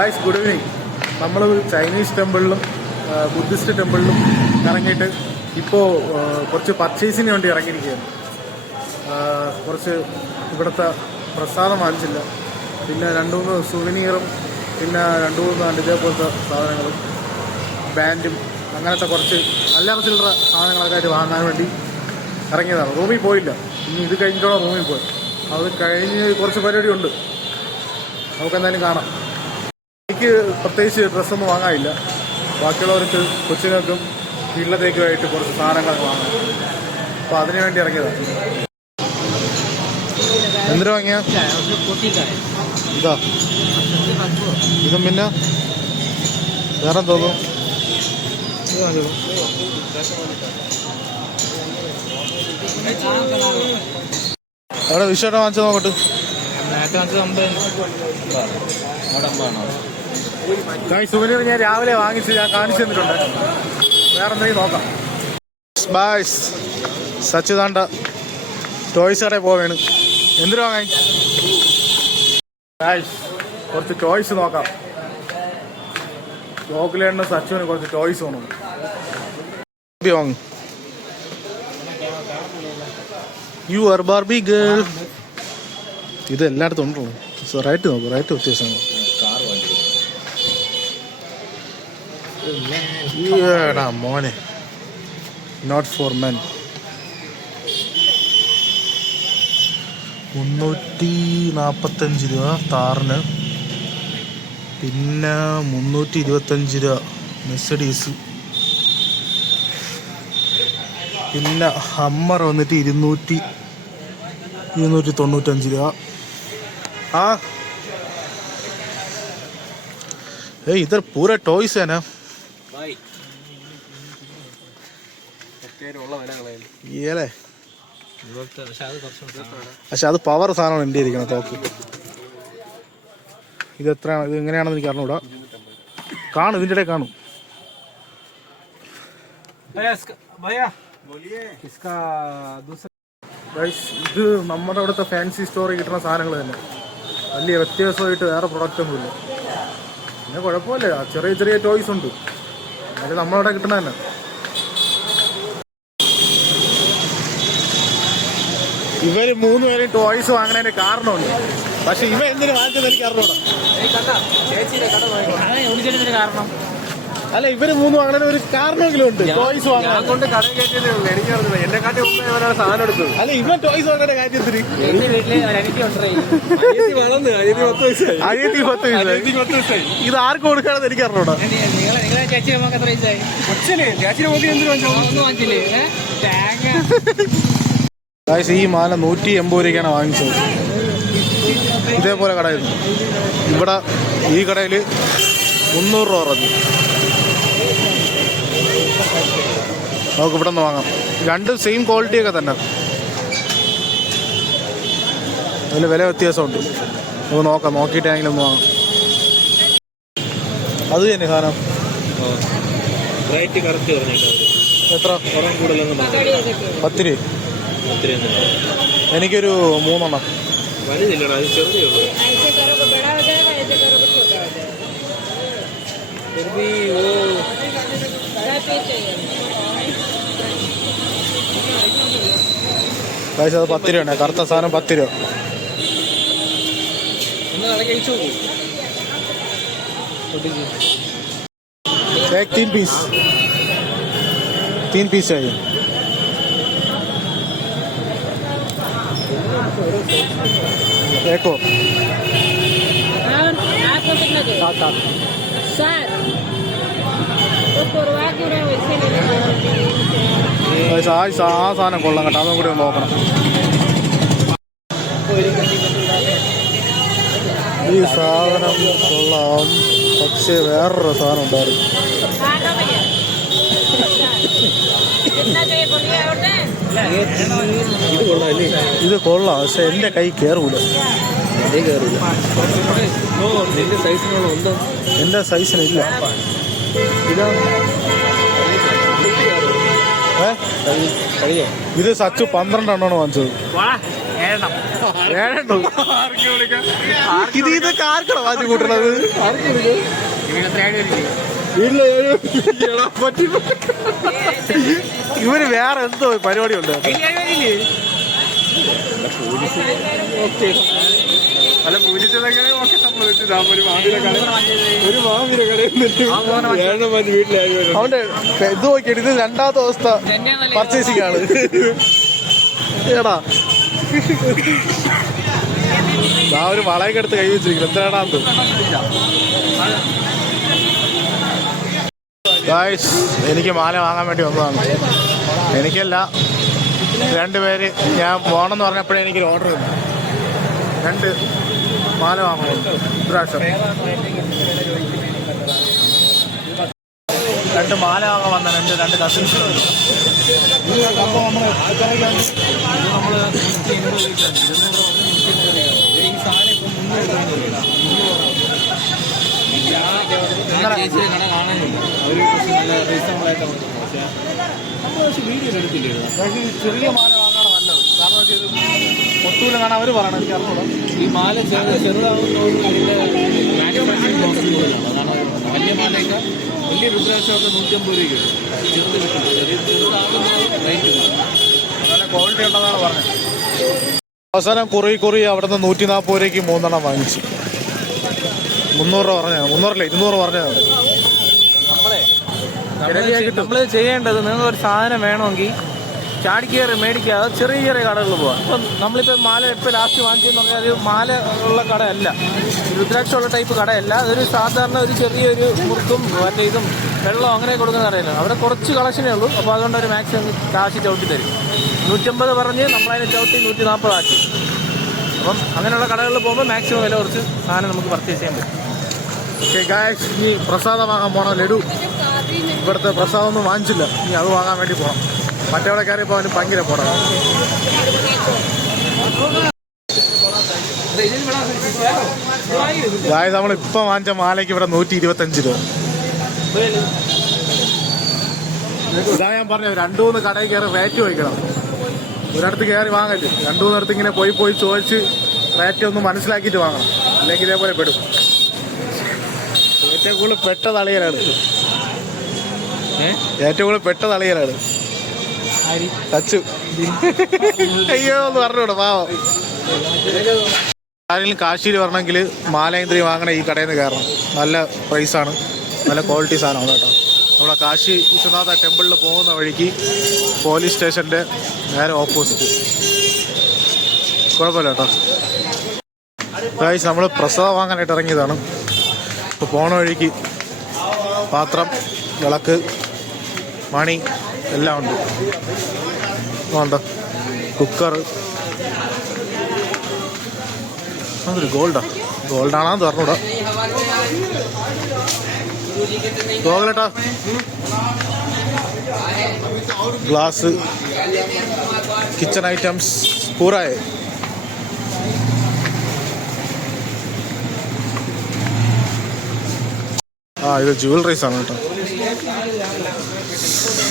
Guys good evening. നമ്മൾ Chinese ടെമ്പിളിലും Buddhist ടെമ്പിളിലും ഇറങ്ങിയിട്ട് ഇപ്പോൾ കുറച്ച് പർച്ചേസിന് വേണ്ടി ഇറങ്ങിയിരിക്കുകയാണ്. കുറച്ച് ഇവിടുത്തെ പ്രസാദം വാങ്ങിച്ചില്ല, പിന്നെ 2-3 സുവനീറും, പിന്നെ 2-3 ഇതേപോലത്തെ സാധനങ്ങളും ബാൻഡും അങ്ങനത്തെ കുറച്ച് അല്ലറ ചില്ലറ സാധനങ്ങളൊക്കെ ആയിട്ട് വാങ്ങാൻ വേണ്ടി ഇറങ്ങിയതാണ്. റൂമിൽ പോയില്ല, ഇനി ഇത് കഴിഞ്ഞിട്ടോടെ റൂമിൽ പോയി. അത് കഴിഞ്ഞ് കുറച്ച് പരിപാടി ഉണ്ട്, നമുക്കെന്തായാലും കാണാം. എനിക്ക് പ്രത്യേകിച്ച് ഡ്രസ്സൊന്നും വാങ്ങാനില്ല, ബാക്കിയുള്ളവർക്ക് കൊച്ചുങ്ങൾക്കും വീട്ടിലത്തേക്കുമായിട്ട് കുറച്ച് സാധനങ്ങളൊക്കെ വാങ്ങാം. അപ്പോൾ അതിനു വേണ്ടി ഇറങ്ങിയതാണ്. എന്തിനാ വാങ്ങിയ? ഇതാ, ഇതും പിന്നെ വേറെ തോന്നും. അവിടെ വിഷയം വാങ്ങിച്ചത് നോക്കട്ടെ. സുവനീർ ഞാൻ രാവിലെ വാങ്ങിച്ച് ഞാൻ കാണിച്ചു തന്നിട്ടുണ്ട്. വേറെ എന്തെങ്കിലും നോക്കാം. ബായ്സ് സച്ചിദാണ്ട ടോയ്സ് കടയിൽ പോവേണ്. എന്തിനു വാങ്ങാൻ? ബായ്സ് കുറച്ച് ടോയ്സ് നോക്കാം. ചോക്ലേറ്റിന് സച്ചുവിന് കുറച്ച് ടോയ്സ് വേണം. വാങ്ങും. You are Barbie girl. ഇത് എല്ലായിടത്തും ഉണ്ടോ? റൈറ്റ് നോക്കൂ, റൈറ്റ് വ്യത്യാസമാണ്. മോനെ, നോട്ട് ഫോർ മെൻ. 345 രൂപ താറിന്, പിന്നെ 325 രൂപ മെഴ്സിഡീസ്, പിന്നെ ഹമ്മർ വന്നിട്ട് 295 രൂപ. इधर पूरा टॉयस है ना ये. പക്ഷെ അത് പവർ സാധനമാണ് എൻ്റെ ഇരിക്കണം തോക്ക്. ഇത് എത്ര, ഇത് എങ്ങനെയാണെന്ന് എനിക്ക് അറിഞ്ഞൂടാ. കാണും, ഇതിൻ്റെ ഇടയിൽ കാണും. ഇത് നമ്മുടെ അവിടുത്തെ ഫാൻസി സ്റ്റോറിൽ കിട്ടുന്ന സാധനങ്ങൾ തന്നെ, വലിയ വ്യത്യാസമായിട്ട് വേറെ പ്രൊഡക്റ്റ് ഒന്നുമില്ല. പിന്നെ കുഴപ്പമില്ല, ചെറിയ ചെറിയ ടോയ്സ് ഉണ്ട്, അത് നമ്മളവിടെ കിട്ടണ തന്നെ. ഇവര് 3 പേരും ടോയ്സ് വാങ്ങണതിന്റെ കാരണമുണ്ട്, പക്ഷെ ഇവ എന്തിനു വാങ്ങിച്ചത് എനിക്ക് അറിഞ്ഞൂടാ. കാരണം അല്ല, ഇവര് 3 വാങ്ങണ ഒരു കാരണമെങ്കിലും ഉണ്ട്. ടോയ്സ് വാങ്ങാൻ കൊണ്ട് കട കയറ്റിയതേ ഉള്ളൂ. എനിക്ക് അറിഞ്ഞില്ല, എന്റെ കാട്ടി മുമ്പ് ഇവനാണ് സാധനം എടുത്തത്. അല്ല, ഇവൻ ടോയ്സ് വാങ്ങേണ്ട കാര്യത്തിന് ഇത് ആർക്ക് കൊടുക്കാണെന്ന് എനിക്ക് അറിഞ്ഞൂടാ. ഈ മാല 180 രൂപയ്ക്കാണ് വാങ്ങിച്ചത്. ഇതേപോലെ കടയായിരുന്നു. ഇവിടെ ഈ കടയിൽ 300 രൂപ പറഞ്ഞു. നമുക്ക് ഇവിടെ നിന്ന് വാങ്ങാം. രണ്ടും സെയിം ക്വാളിറ്റിയൊക്കെ തന്നെ, അതിൽ വില വ്യത്യാസമുണ്ട്. നമുക്ക് നോക്കാം, നോക്കിയിട്ടാണെങ്കിലും ഒന്ന് വാങ്ങാം. അത് തന്നെ സാധനം. എത്ര? 10 രൂപ. എനിക്കൊരു 3 എണ്ണം. പൈസ അത് 10 രൂപയാണ്. കറുത്ത സാധനം 10 രൂപ. एक 3 पीस चाहिए. एक और 7 ആ സാധനം കൊള്ളാം കേട്ടോ, അതും കൂടി ഒന്ന് നോക്കണം. ഈ സാധനം കൊള്ളാം, പക്ഷേ വേറൊരു സാധനം ഉണ്ടായിരുന്നു. ഇത് കൊള്ളാം, പക്ഷെ എൻ്റെ കൈ കയറൂല. എൻ്റെ സൈസിനില്ല. ഇത് സച്ചു 12 എണ്ണമാണ് വാങ്ങിച്ചത്. വേണ്ടോ ഇതൊക്കെ ആർക്കണോ വാച്ച് കൂട്ടണത്? ഇവര് വേറെ എന്തോ പരിപാടി ഉണ്ട്. അല്ല പൂജിച്ചതെങ്ങനെ ഒക്കെ സംഭവിച്ചു. അവന്റെ ഇത് നോക്കിയിട്ട് ഇത് രണ്ടാമത്തെ അവസ്ഥ പർച്ചേസിംഗ് ആണ്. ഏടാ ആ ഒരു വളയൊക്കെ എടുത്ത് കൈ വെച്ചിരിക്കുന്നു. എന്താണത്? എനിക്ക് മാല വാങ്ങാൻ വേണ്ടി വന്നതാണ്. എനിക്കല്ല, രണ്ടുപേര്. ഞാൻ പോകണമെന്ന് പറഞ്ഞപ്പോഴേ എനിക്കൊരു ഓർഡർ തന്നു. 2 മാല വാങ്ങുന്നുണ്ട്. ഇപ്രാവശ്യം 2 മാല വാങ്ങാൻ വന്ന 2 കസിൻസിനുണ്ട്. ചെറിയ മാല വാങ്ങാണ് നല്ലത്. കാരണം വെച്ചാൽ ഒട്ടൂല കാണാൻ അവർ പറയണം. എനിക്ക് അറിഞ്ഞൂടാ. ഈ മാല ചെറുതാകുമ്പോൾ വലിയ മാലയൊക്കെ വലിയ രുദ്രാക്ഷമൊക്കെ 150 രൂപ കിട്ടും. നല്ല ക്വാളിറ്റി ഉണ്ടെന്നാണ് പറഞ്ഞത്. അവസാനം കുറി അവിടെ നിന്ന് 140 രൂപയ്ക്ക് 3 എണ്ണം വാങ്ങിച്ചു. 300 രൂപ പറഞ്ഞാൽ 300 200 പറഞ്ഞതാണ്. നമ്മൾ ചെയ്യേണ്ടത്, നിങ്ങൾക്ക് ഒരു സാധനം വേണമെങ്കിൽ ചാടിക്കയറി മേടിക്കാതെ ചെറിയ ചെറിയ കടകളിൽ പോകാം. ഇപ്പം നമ്മളിപ്പോൾ മാല ഇപ്പോൾ ലാസ്റ്റ് വാങ്ങിച്ചെന്ന് പറഞ്ഞാൽ അത് മാല ഉള്ള കടയല്ല, രുദ്രാക്ഷമുള്ള ടൈപ്പ് കടയല്ല. അതൊരു സാധാരണ ഒരു ചെറിയൊരു മുറുക്കും മറ്റേ ഇതും വെള്ളം അങ്ങനെ കൊടുക്കുന്ന കടയില്ല. അവിടെ കുറച്ച് കളക്ഷനേ ഉള്ളൂ. അപ്പോൾ അതുകൊണ്ട് ഒരു മാക്സിമം കാശ് ചവിട്ടി തരും. 150 പറഞ്ഞ് നമ്മളതിനെ ചവിട്ടി 140 ആക്കി. അപ്പം അങ്ങനെയുള്ള കടകളിൽ പോകുമ്പോൾ മാക്സിമം വില കുറച്ച് സാധനം നമുക്ക് പർച്ചേസ് ചെയ്യാൻ പറ്റും. ഓക്കെ ഗായ്സ്, ഇനി പ്രസാദം വാങ്ങാൻ പോകണം. ലഡു ഇവിടുത്തെ പ്രസാദം ഒന്നും വാങ്ങിച്ചില്ല. ഇനി അത് വാങ്ങാൻ വേണ്ടി പോകണം. മറ്റവിടെ കയറിയപ്പോൾ അവന് ഭയങ്കര പോടാം. ഗായ്സ്, നമ്മളിപ്പം വാങ്ങിച്ച മാലയ്ക്ക് ഇവിടെ 125 രൂപ. ഇതാ ഞാൻ പറഞ്ഞു, 2-3 കടയിൽ കയറി റേറ്റ് ചോദിക്കണം. ഒരിടത്ത് കയറി വാങ്ങല് 2-3 ഇടത്ത് ഇങ്ങനെ പോയി ചോദിച്ച് റേറ്റ് ഒന്ന് മനസ്സിലാക്കിയിട്ട് വാങ്ങണം. അല്ലെങ്കിൽ ഇതേപോലെ പെടും. ഏറ്റവും കൂടുതൽ പെട്ട തളിയലാണ്. ടച്ചു. അയ്യോ ഒന്ന് പറഞ്ഞൂടെ പാവം. ആരെങ്കിലും കാശിയിൽ വരണമെങ്കിൽ മാലേന്ദ്രി വാങ്ങണ ഈ കടയിൽ നിന്ന് കയറണം. നല്ല പ്രൈസാണ്, നല്ല ക്വാളിറ്റി സാധനമാണ് കേട്ടോ. നമ്മളെ കാശി വിശ്വനാഥ ടെമ്പിളിൽ പോകുന്ന വഴിക്ക് പോലീസ് സ്റ്റേഷൻ്റെ നേരെ ഓപ്പോസിറ്റ്. കുഴപ്പമില്ല കേട്ടോ. ഗായ്സ്, നമ്മൾ പ്രസാദം വാങ്ങാനായിട്ട് ഇറങ്ങിയതാണ്. ഇപ്പോൾ പോണ വഴിക്ക് പാത്രം, വിളക്ക്, മണി എല്ലാം ഉണ്ട്. വേണ്ട കുക്കർ. അതൊരു ഗോൾഡാണെന്ന് പറഞ്ഞൂടാ. ഗോകുലേട്ടാ, ഗ്ലാസ്, കിച്ചൺ ഐറ്റംസ് പൂറായേ. ഇത് ജ്വല്ലറീസ് ആണ് കേട്ടോ.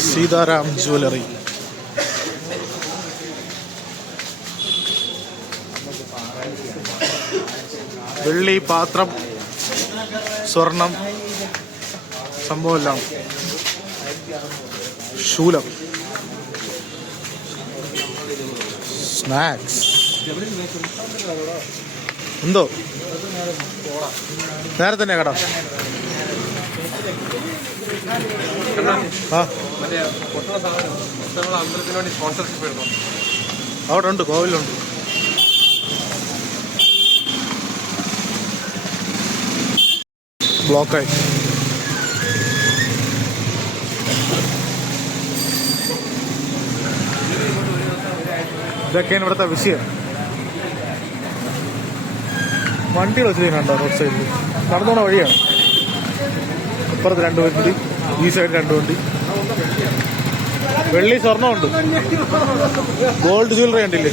സീതാറാം ജ്വല്ലറി. വെള്ളി, പാത്രം, സ്വർണം, സംഭവമെല്ലാം. ശൂലം, സ്നാക്സ്. എന്തോ നേരെ തന്നെ കേട്ടോ. അവിടെ ഉണ്ട്, കോവിലുണ്ട്. ബ്ലോക്കായി. ഇതൊക്കെയാണ് ഇവിടുത്തെ വിഷയം. വണ്ടികൾ വെച്ച് കണ്ടോ റോഡ് സൈഡിൽ നടന്നോണ വഴിയാണ്. ഇപ്പുറത്ത് 2 വണ്ടി, ഈ സൈഡ് 2 വണ്ടി. വെള്ളി, സ്വർണ്ണമുണ്ട്. ഗോൾഡ് ജ്വല്ലറി കണ്ടില്ലേ?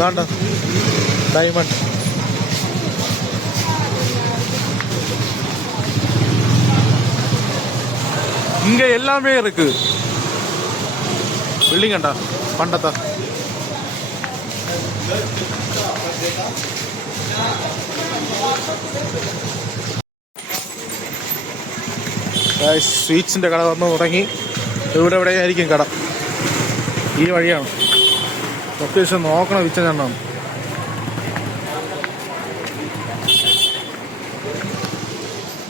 தாண்ட டைமண்ட். இங்க எல்லாமே இருக்கு. ബിൽഡിംഗ് കണ്ട പണ്ടത്തെ. സ്വീറ്റ്സിൻ്റെ കട വന്ന് തുടങ്ങി. ഇവിടെ എവിടെയായിരിക്കും കട? ഈ വഴിയാണ്. ലൊക്കേഷൻ നോക്കണം. വിച്ചെണ്ണാണ്.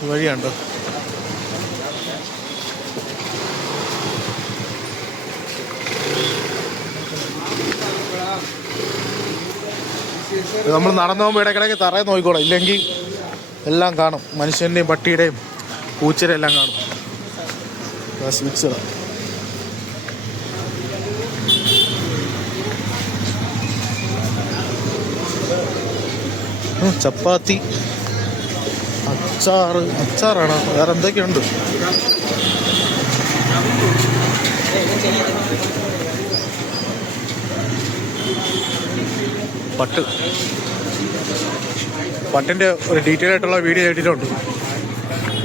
ഈ വഴിയുണ്ടോ? നമ്മൾ നടന്നു പോകുമ്പോൾ ഇടയ്ക്കിടയ്ക്ക് തറയെ നോക്കിക്കോളാം, ഇല്ലെങ്കിൽ എല്ലാം കാണും. മനുഷ്യൻ്റെയും പട്ടിയുടെയും പൂച്ചയുടെ എല്ലാം കാണും. സ്വീറ്റ്സ് ചപ്പാത്തി, അച്ചാറാണ്, വേറെ എന്തൊക്കെയുണ്ട്. പട്ടിൻ്റെ ഒരു ഡീറ്റെയിൽ ആയിട്ടുള്ള വീഡിയോ ഇട്ടിട്ടുണ്ട്,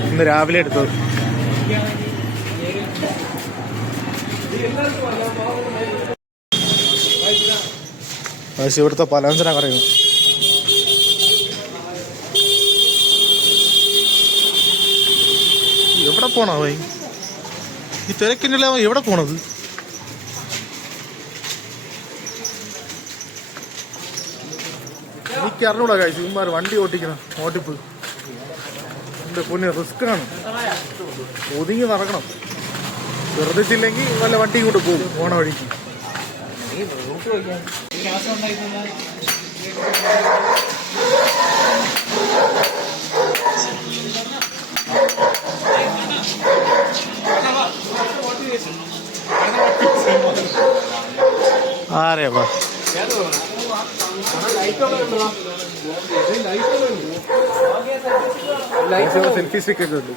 ഇന്ന് രാവിലെ എടുത്തത്. ഇവിടുത്തെ പലവ്യഞ്ജന കടയാണ്. എവിടെ പോണോ അവൻ? ഈ തിരക്കിൻ്റെ അവൻ എവിടെ പോണത്? എനിക്ക് അറിഞ്ഞൂടാ കഴിച്ചു. ഇവന്മാർ വണ്ടി ഓട്ടിക്കണം. ഓട്ടിപ്പ് എൻ്റെ പൊന്നെ റിസ്ക്കാണ്. ഒതുങ്ങി നടക്കണം. ശ്രദ്ധിച്ചില്ലെങ്കിൽ വല്ല വണ്ടി കൊണ്ട് പോകും പോണ വഴിക്ക്. ആരെയാ സെൽഫി സ്റ്റിക്ക് ഒക്കെ ഉണ്ട്.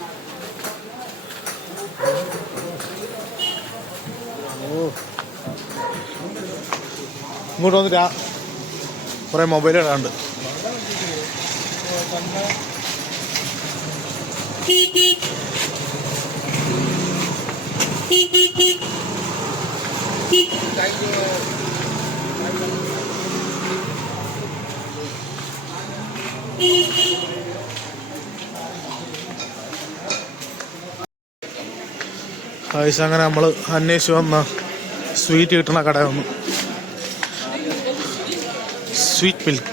ഇങ്ങോട്ട് വന്നിട്ട് കുറെ മൊബൈലുകളുണ്ട്. അങ്ങനെ നമ്മൾ അന്വേഷിച്ച് വന്ന സ്വീറ്റ് കിട്ടുന്ന കട വന്നു. Sweet milk.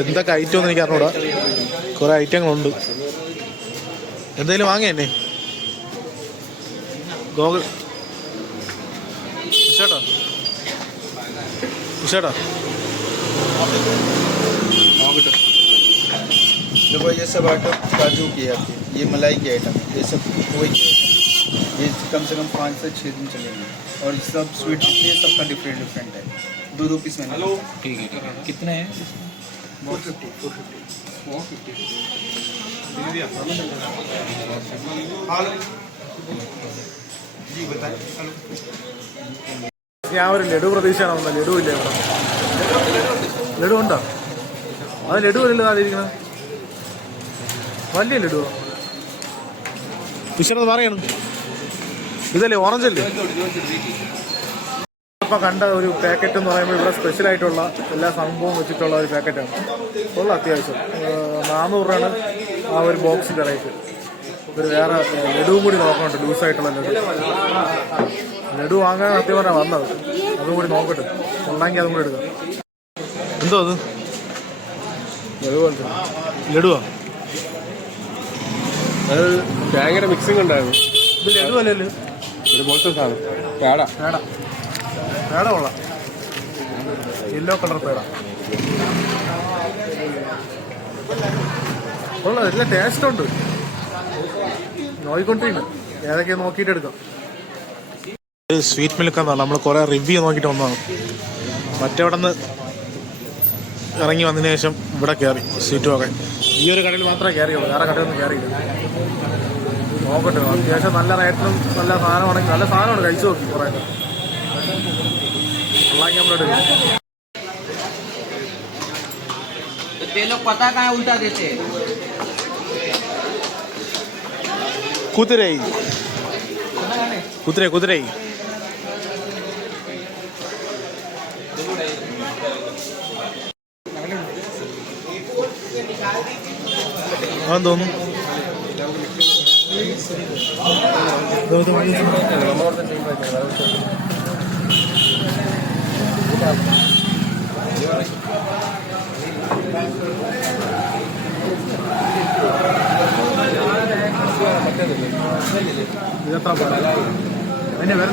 എന്തൊക്കെ ഐറ്റം ഒന്നും എനിക്ക് അറിഞ്ഞൂടാ. കുറെ ഐറ്റങ്ങളുണ്ട്. എന്തെങ്കിലും വാങ്ങിയ എന്നെ ഗോകുൽ വിശേട്ടാ देखो ये सब आइटम काजू की आती है, ये मलाई की आइटम, ये सब खोए की आइटम, ये कम से कम 5 से 6 दिन चलेंगे। और सब स्वीट जितने सबका डिफरेंट है। 2 पीस में। हेलो ठीक है कितने हैं? 450 जी बताए। ഞാൻ ഒരു ലഡു പ്രതീക്ഷയാണ് വന്നത്. ലഡു ഇല്ല ഇവിടെ. ലഡു ഉണ്ടോ? അത് ലഡു അല്ലല്ലോ ആദ്യം വലിയ ലഡു. വിശ്വനത് പറയണം. ഇതല്ലേ ഓറഞ്ച് അല്ലേ? ഇപ്പം കണ്ട ഒരു പാക്കറ്റ് എന്ന് പറയുമ്പോൾ ഇവിടെ സ്പെഷ്യലായിട്ടുള്ള എല്ലാ സംഭവവും വെച്ചിട്ടുള്ള ഒരു പാക്കറ്റാണ്. ഉള്ള അത്യാവശ്യം 400 രൂപയാണ് ആ ഒരു ബോക്സിൻ്റെ റേറ്റ്. ഒരു വേറെ ലഡുവും കൂടി നോക്കണുണ്ട്, ലൂസായിട്ടുള്ള ലഡു വാങ്ങാൻ സത്യം പറഞ്ഞാൽ വന്നത്. അതും കൂടി നോക്കട്ടെ, ഉണ്ടെങ്കിൽ അതും കൂടി എടുക്കാം. എന്തോ അത് ലഡുവാ? അത് തേങ്ങയുടെ മിക്സിംഗ് ഉണ്ടായിരുന്നു. ഇത് ലഡു അല്ലല്ലോ, ഇതുപോലത്തെ സാധനം പേട. പേട കൊള്ളാം. യെല്ലോ കളർ പേട കൊള്ളാം. എല്ലാം ടേസ്റ്റ് ഉണ്ട്. നോക്കിക്കൊണ്ടിരിക്കുന്നു, ഏതൊക്കെയാ നോക്കിയിട്ട് എടുക്കാം. സ്വീറ്റ് മിൽക്ക് എന്നാണ്. നമ്മൾ കുറെ റിവ്യൂ നോക്കിയിട്ട് വന്നതാണ്. മറ്റെവിടെ നിന്ന് ഇറങ്ങി വന്നതിന് ശേഷം ഇവിടെ കയറി സ്വീറ്റ് വാങ്ങാൻ. ഈ ഒരു കടയിൽ മാത്രമേ കയറിയുള്ളൂ, വേറെ കടയൊന്നും കയറിയില്ല. നോക്കട്ടെ, അത്യാവശ്യം നല്ല റേറ്റിനും നല്ല സാധനമാണെങ്കിൽ നല്ല സാധനമാണ്. കഴിച്ചു നോക്കി കുറേ ഉള്ളാക്കി നമ്മളെടുക്കും. ये लोग पता कहाँ उल्टा देते हैं। കുതിരൈ കുതിരൈ കുതിരൈ തോന്നുന്നു ഇതെത്ര അതിന്റെ പേര്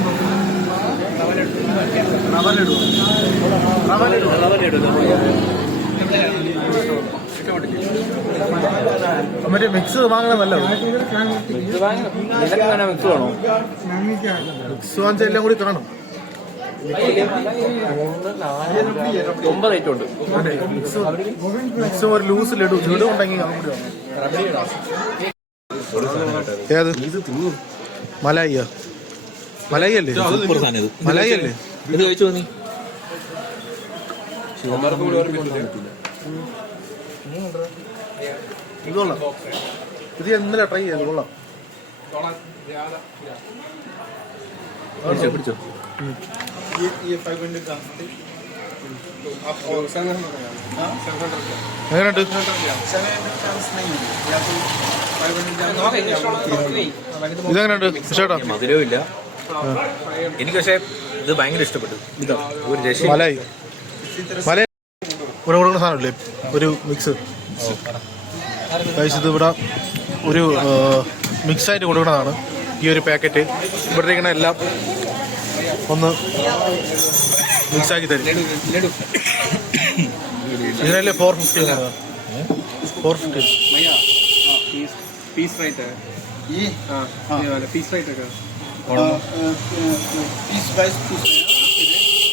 മറ്റേ മിക്സ് വാങ്ങണ നല്ലത്. മിക്സ് വാങ്ങിച്ചാൽ എല്ലാം കൂടി കാണും. മിക്സ് ഒരു ലൂസ് ലഡു ഉണ്ടെങ്കിൽ അതും കൂടി ഏത് മലായിയ മലായി അല്ലേ മലായി അല്ലേ ഇത് ചോദിച്ചു നീ ഇത് കൊള്ളാം. ഇത് ഇന്നലെ ട്രൈ ചെയ്തു കൊള്ളാം. പിടിച്ചോ ये 500 ग्राम എങ്ങനെയുണ്ട്? 700 grams नहीं है या तो 500 grams ഇതെങ്ങനെയുണ്ട് ചേട്ടാ? മധുരവും ഇല്ല എനിക്ക്, പക്ഷേ ഇത് ഭയങ്കര ഇഷ്ടപ്പെട്ടു. ഇതാ ഒരു രക്ഷ. മലായി മലായി ഇവിടെ കൊടുക്കുന്ന സാധനമില്ലേ ഒരു മിക്സ് കഴിച്ചത് ഇവിടെ ഒരു മിക്സായിട്ട് കൊടുക്കുന്നതാണ് ഈ ഒരു പാക്കറ്റ്. ഇവിടത്തേക്കണ എല്ലാം ഒന്ന് മിക്സാക്കി തരും. ഇതിനല്ലേ 450 450 पीस राइट है ये हाँ ये वाला पीस राइट है 20-22 पीस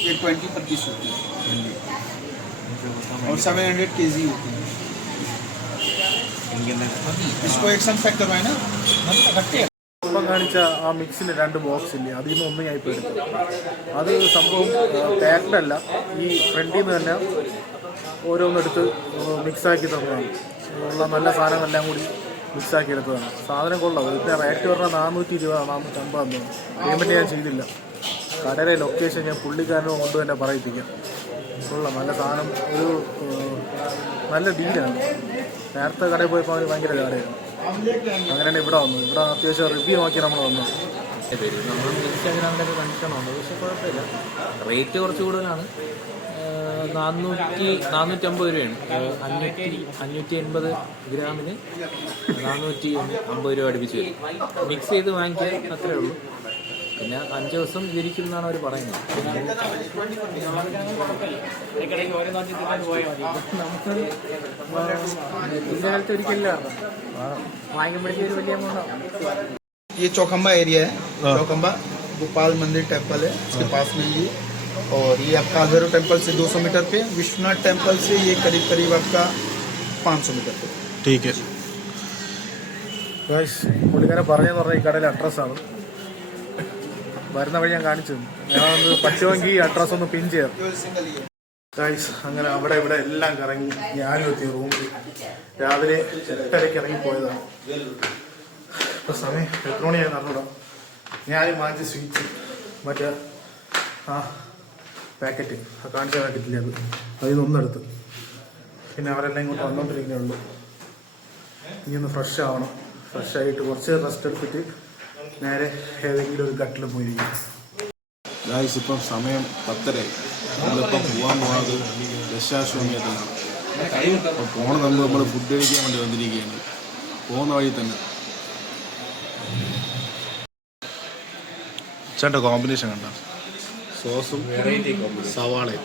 ये 20 पर पीस होती है और 700 kg होती है. इसको एक सन पैक करवाए ना. ഇപ്പം കാണിച്ച ആ മിക്സിൻ്റെ 2 ബോക്സ് ഇല്ലേ, അതിൽ നിന്ന് ഒന്ന് ഞാൻ ഇപ്പോൾ എടുത്തു. അത് സംഭവം പാക്ഡ് അല്ല, ഈ ഫ്രണ്ടിൽ നിന്ന് തന്നെ ഓരോന്നെടുത്ത് മിക്സാക്കി തന്നതാണ്. ഉള്ള നല്ല സാധനങ്ങളെല്ലാം കൂടി മിക്സാക്കി എടുത്തതാണ്. സാധനം കൊള്ളാം. ഇതിൻ്റെ റേറ്റ് പറഞ്ഞാൽ 420 450 എന്ന്. പേയ്മെൻറ്റ് ഞാൻ ചെയ്തില്ല. കടയിലെ ലൊക്കേഷൻ ഞാൻ പുള്ളിക്കാരനോ കൊണ്ട് തന്നെ പറയിപ്പിക്കാം. കൊള്ളാം, നല്ല സാധനം. ഒരു നല്ല ഡീലാണ്. നേരത്തെ കടയിൽ പോയപ്പോൾ അവർ ഭയങ്കര ചാടയായിരുന്നു. അങ്ങനെയാണ് ഇവിടെ വന്നത്. ഇവിടെ അത്യാവശ്യം റിവ്യൂ നോക്കി നമ്മൾ വന്നത്. നമ്മൾ ഇൻസ്റ്റാഗ്രാമിലൊക്കെ കണ്ടിട്ടുണ്ടോ, പക്ഷെ കുഴപ്പമില്ല. റേറ്റ് കുറച്ച് കൂടുതലാണ്. 450 രൂപയാണ്. 580 ഗ്രാമിന് 450 രൂപ അടുപ്പിച്ച് വരും. മിക്സ് ചെയ്ത് വാങ്ങിക്കാൻ അത്രേ ഉള്ളൂ. പിന്നെ 5 ദിവസം ഇതിരിക്കും എന്നാണ് അവർ പറയുന്നത്. നമുക്ക് ഒരിക്കലില്ല വാങ്ങിക്കുമ്പോഴേക്കും ഒരു വലിയ എമൗണ്ട്. ये चौखंबा एरिया है. चौखंबा गोपाल मंदिर टेम्पल है, इसके पास में ये. और ये आपका भैरव टेम्पल से 200 मीटर पे, विश्वनाथ टेम्पल से ये करीब करीब आपका 500 मीटर पे. ठीक है. പുള്ളിക്കാരെ പറഞ്ഞെന്ന് പറഞ്ഞാൽ ഈ കടയിലെ അഡ്രസ്സാണ്. വരുന്ന വഴി ഞാൻ കാണിച്ചു. ഞാൻ ഒന്ന് പറ്റുമെങ്കിൽ ഈ അഡ്രസ്സ് ഒന്ന് പിൻ ചെയ്യാം. ഗൈസ്, അങ്ങനെ അവിടെ ഇവിടെ എല്ലാം കറങ്ങി ഞാനും എത്തിയ റൂമിൽ. രാവിലെ 8:30 ഇറങ്ങിപ്പോയതാണ്. ഇപ്പോൾ സമയം എത്ര മണിയായി നടന്നിടാം. ഞാനും വാങ്ങിച്ച സ്വീറ്റ്സ് മറ്റേ ആ പാക്കറ്റ് കാണിച്ച പാക്കറ്റില്ലേ, അതിൽ നിന്ന് ഒന്നെടുത്ത്. പിന്നെ അവരെല്ലാം ഇങ്ങോട്ട് വന്നോണ്ടിരിക്കുന്നേ ഉള്ളൂ. ഇനി ഒന്ന് ഫ്രഷ് ആവണം. ഫ്രഷായിട്ട് കുറച്ച് റെസ്റ്റ് എടുത്തിട്ട് നേരെ ഏതെങ്കിലും ഒരു കട്ടിൽ പോയിരിക്കും. ഗായ്സ്, ഇപ്പം സമയം 10:30. നമ്മളിപ്പം പോകാൻ പോകുന്നത് ദശാശ്വമേധമാണ്. അപ്പോൾ പോണ നമ്മൾ ഫുഡ് കഴിക്കാൻ വേണ്ടി വന്നിരിക്കുകയാണ്. പോകുന്ന വഴി തന്നെ ചേട്ട കോമ്പിനേഷൻ കണ്ട സോസും സവാളയും.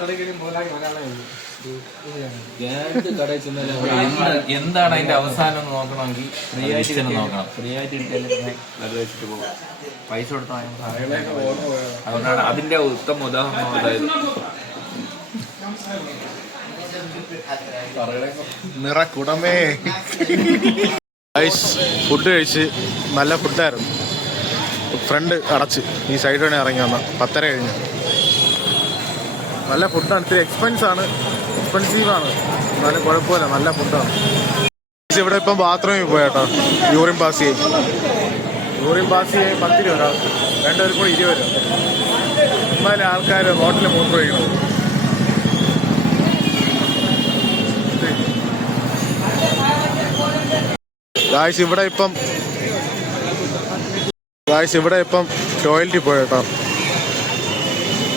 കടയിൽ ചെന്നാൽ എന്താണ് അതിന്റെ അവസാനം എന്ന് നോക്കണമെങ്കിൽ ഫ്രീ ആയിട്ട് തന്നെ നോക്കണം. ഫ്രീ ആയിട്ട് കിട്ടിയാലും അത് വെച്ചിട്ട് പോകും. പൈസ കൊടുത്താൽ അതുകൊണ്ടാണ് അതിന്റെ ഉത്തമ ഉദാഹരണം. അതായത് നിറക്കുടമേ. ഫുഡ് കഴിച്ച് നല്ല ഫുഡായിരുന്നു. ഫ്രണ്ട് അടച്ച് ഈ സൈഡ് വേണേ ഇറങ്ങി വന്ന 10:30 കഴിഞ്ഞ്. നല്ല ഫുഡാണ്. ഇത്തിരി എക്സ്പെൻസീവാണ്, എന്നാലും കുഴപ്പമില്ല, നല്ല ഫുഡാണ്. ഇവിടെ ഇപ്പം ബാത്റൂമിൽ പോയേട്ടോ, യൂറിൻ പാസ് ചെയ്യും. 10 രൂപ ഒരാൾക്ക്, 2 പേർക്കും കൂടി 20 രൂപ. എന്നാലും ആൾക്കാർ റോട്ടിൽ മൂത്രം ഒഴിക്കണത്. ഗായ്സ് ഇവിടെ ഇപ്പം ടോയ്ലറ്റിൽ പോയേട്ടോ,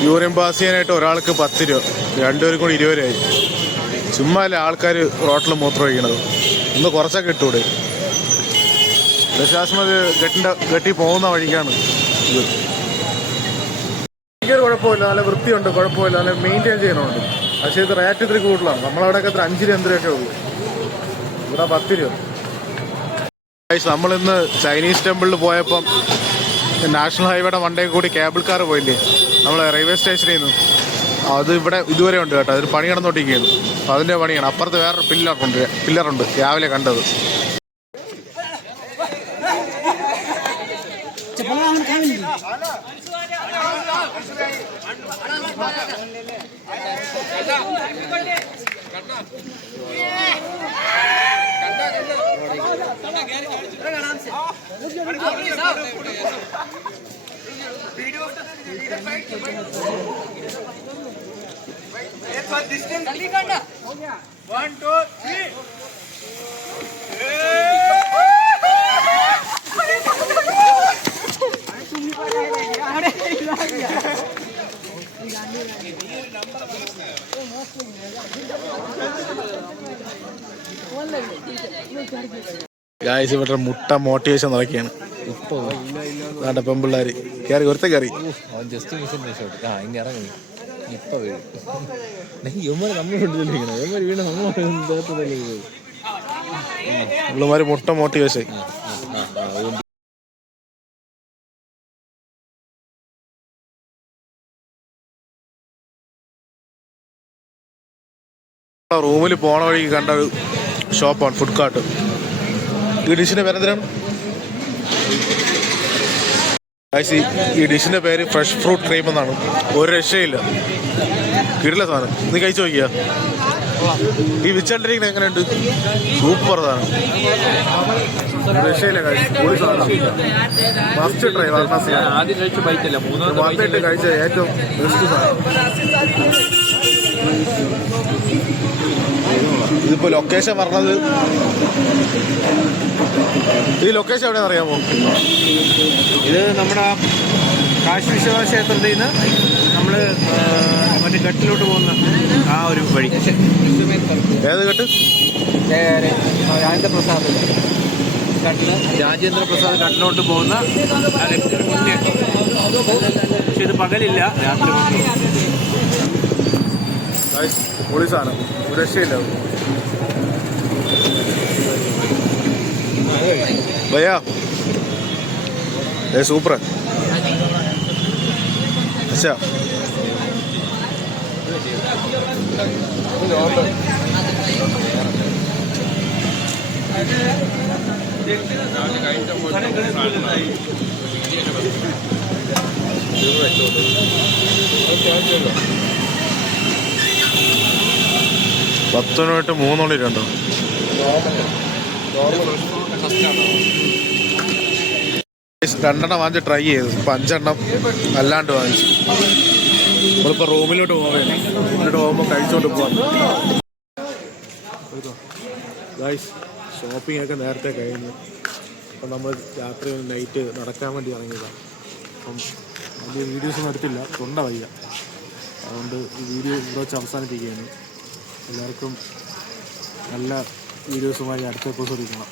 യൂറിൻ പാസ് ചെയ്യാനായിട്ട് ഒരാൾക്ക് 10 രൂപ, 2 പേർക്കും കൂടി 20 രൂപയായി. ചുമ്മാ അല്ലേ ആൾക്കാർ റോട്ടിൽ മൂത്രം ഒഴിക്കണത്, ഒന്ന് കുറച്ചൊക്കെ ഇട്ടൂടെ. ദശാശ്മത് കെട്ടി പോകുന്ന വഴിക്കാണ് ഇത്. എനിക്കൊരു കുഴപ്പമില്ല, നല്ല വൃത്തിയുണ്ട്, കുഴപ്പമില്ല, നല്ല മെയിൻറ്റെയിൻ ചെയ്യണമുണ്ട്. പക്ഷേ ഇത് റേറ്റ് ഇത്തിരി കൂടുതലാണ്. നമ്മളവിടെയൊക്കെ 5 രൂപ 5 രൂപയൊക്കെ ഉള്ളൂ, ഇവിടെ 10 രൂപ. നമ്മളിന്ന് ചൈനീസ് ടെമ്പിളിൽ പോയപ്പം നാഷണൽ ഹൈവേയുടെ മണ്ടേ കൂടി കേബിൾ കാർ പോയില്ലേ, നമ്മൾ റെയിൽവേ സ്റ്റേഷനിൽ നിന്ന്. അത് ഇവിടെ ഇതുവരെ ഉണ്ട് കേട്ടോ, അതൊരു പണി നടന്നുകൊണ്ടിരിക്കുകയാണ്. അപ്പോൾ അതിൻ്റെ പണിയാണ്. അപ്പുറത്ത് വേറൊരു പില്ലറുണ്ട് രാവിലെ കണ്ടത്. ഗായ്സ് ഇവിടെ മുട്ട മോട്ടിവേഷൻ നടക്കുകയാണ്. ഇപ്പോൾ പെമ്പിള്ളേര് കയറി ഒരുത്ത കയറി ജസ്റ്റ് ഇനി ഇറങ്ങി ഇപ്പൊ വീഴും. പിള്ളമാര് മുട്ട മോട്ടിവേഷൻ. റൂമിൽ പോണ വഴി കണ്ട ഒരു ഷോപ്പാണ് ഫുഡ് കാർട്ട്. ഈ ഡിഷിന്റെ പേരെന്തിനാണ്? ഈ ഡിഷിന്റെ പേര് ഫ്രഷ് ഫ്രൂട്ട് ക്രീം എന്നാണ്. ഒരു രക്ഷയില്ല, കിടില സാധനം. നീ കഴിച്ചു നോക്കിയാ? ഈ വിച്ചണ്ടിരിക്കുന്നത് എങ്ങനെയുണ്ട്? സൂപ്പർ സാധനം, രക്ഷയില്ല. Must try. ആദ്യം കഴിച്ച ബൈറ്റല്ല, വന്നിട്ട് കഴിച്ച ഏറ്റവും ബെസ്റ്റ് സാധനം. ഇതിപ്പോ ലൊക്കേഷൻ പറഞ്ഞത്, ഈ ലൊക്കേഷൻ എവിടെയാണെന്ന് അറിയാമോ? ഇത് നമ്മുടെ കാശി വിശ്വനാഥ ക്ഷേത്രത്തിൽ നിന്ന് നമ്മൾ മറ്റേ ഘട്ടിലോട്ട് പോകുന്ന ആ ഒരു വഴി. ഏത് ഘട്ട്? രാജേന്ദ്ര പ്രസാദ് ഘട്ടിലോട്ട് പോകുന്ന മുന്നേ. പക്ഷെ ഇത് പകലില്ല, രാത്രി പോലീസാണ്, ഒരു രക്ഷയില്ല. भैया ये सूपर है. अच्छा പത്തൊന്നിട്ട് 3 രണ്ടോ രണ്ടെണ്ണം വാങ്ങിച്ച് ട്രൈ ചെയ്തു. ഇപ്പം 5 എണ്ണം അല്ലാണ്ട് വാങ്ങിച്ചു. നമ്മളിപ്പോൾ റൂമിലോട്ട് പോവുകയാണ്. റൂമിലോട്ട് പോകുമ്പോൾ കഴിച്ചോണ്ട് പോവാം. ഗൈസ് ഷോപ്പിംഗ് ഒക്കെ നേരത്തെ കഴിഞ്ഞു. അപ്പം നമ്മൾ രാത്രി നൈറ്റ് നടക്കാൻ വേണ്ടി ഇറങ്ങിയതാണ്. അപ്പം വലിയ വീഡിയോസൊന്നും എടുത്തില്ല, തൊണ്ട വയ്യ. അതുകൊണ്ട് ഈ വീഡിയോ ഇവിടെ വെച്ച് അവസാനിപ്പിക്കുകയാണ്. എല്ലാവർക്കും നല്ല വീഡിയോസുമായി അടുത്ത എപ്പിസോഡിൽ കാണാം.